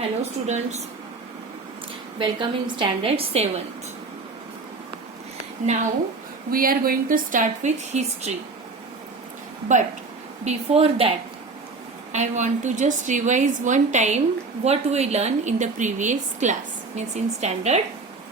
Hello students, welcome in standard 7th. Now we are going to start with history. But before that, I want to just revise one time what we learned in the previous class, means in standard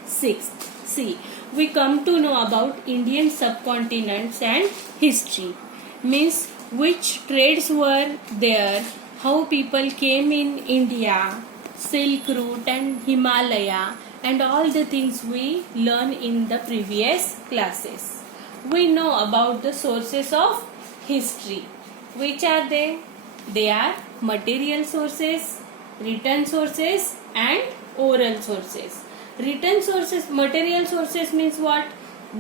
6th. See, we come to know about Indian subcontinents and history, means which trades were there, how people came in India, Silk Route and Himalaya, and all the things we learn in the previous classes. We know about the sources of history. Which are they? They are material sources, written sources and oral sources. Written sources, material sources means what?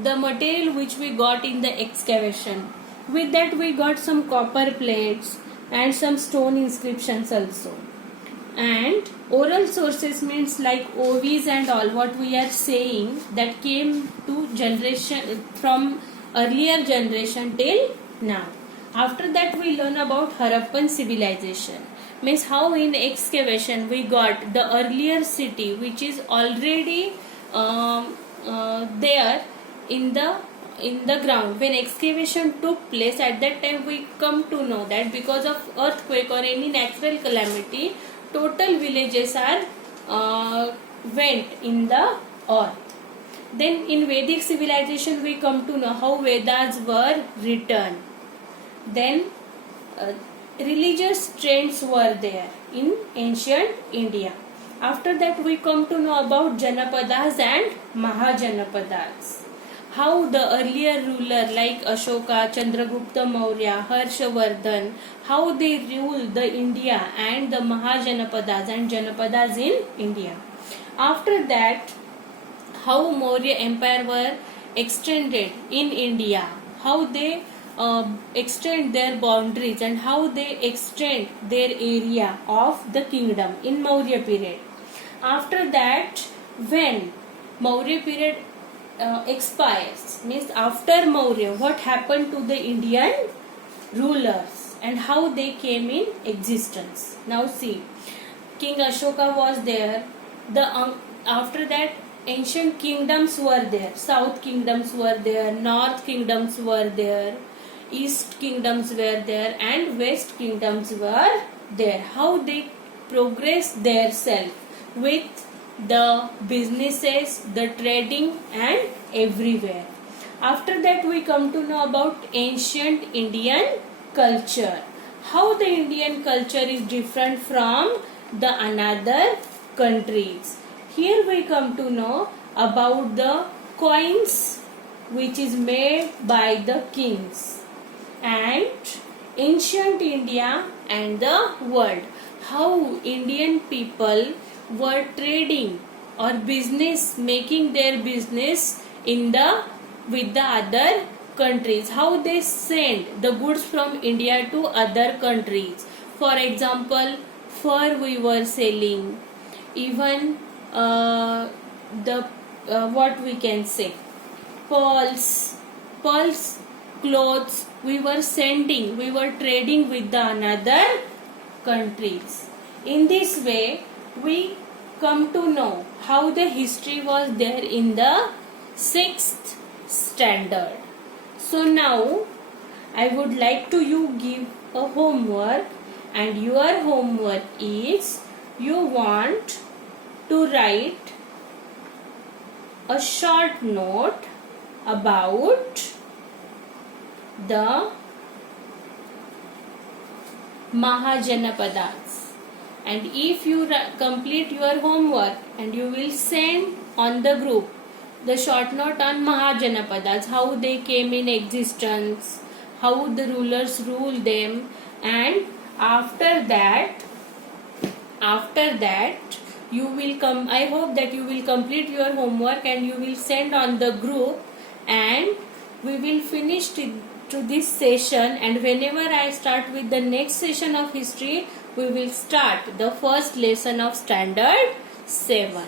The material which we got in the excavation. With that we got some copper plates and some stone inscriptions also. And oral sources means like OVs and all what we are saying that came to generation from earlier generation till now. After that we learn about Harappan civilization, means how in excavation we got the earlier city which is already there in the ground. When excavation took place, at that time we come to know that because of earthquake or any natural calamity, total villages are went in the earth. Then in Vedic civilization we come to know how Vedas were written. Then religious trends were there in ancient India. After that we come to know about Janapadas and Mahajanapadas. How the earlier ruler like Ashoka, Chandragupta Maurya, Harshavardhan, how they ruled the India and the Mahajanapadas and Janapadas in India. After that, how Maurya Empire were extended in India, how they extend their boundaries and how they extend their area of the kingdom in Maurya period. After that, when Maurya period expires, means after Maurya, what happened to the Indian rulers and how they came in existence. Now see, King Ashoka was there. After that, ancient kingdoms were there. South kingdoms were there, north kingdoms were there, east kingdoms were there, and west kingdoms were there. How they progressed their self with the businesses, the trading and everywhere. After that we come to know about ancient Indian culture. How the Indian culture is different from the another countries. Here we come to know about the coins which is made by the kings and ancient India and the world. How Indian people were trading or business, making their business in the with the other countries. How they send the goods from India to other countries. For example, fur we were selling, even what we can say, pearls, clothes we were sending, we were trading with the another countries. In this way we come to know how the history was there in the 6th standard. So now I would like to you give a homework, and your homework is you want to write a short note about the Mahajanapadas. And if you complete your homework and you will send on the group the short note on Mahajanapadas, how they came in existence, how the rulers ruled them, and after that you will come. I hope that you will complete your homework and you will send on the group, and we will finish to this session. And whenever I start with the next session of history, we will start the first lesson of standard 7.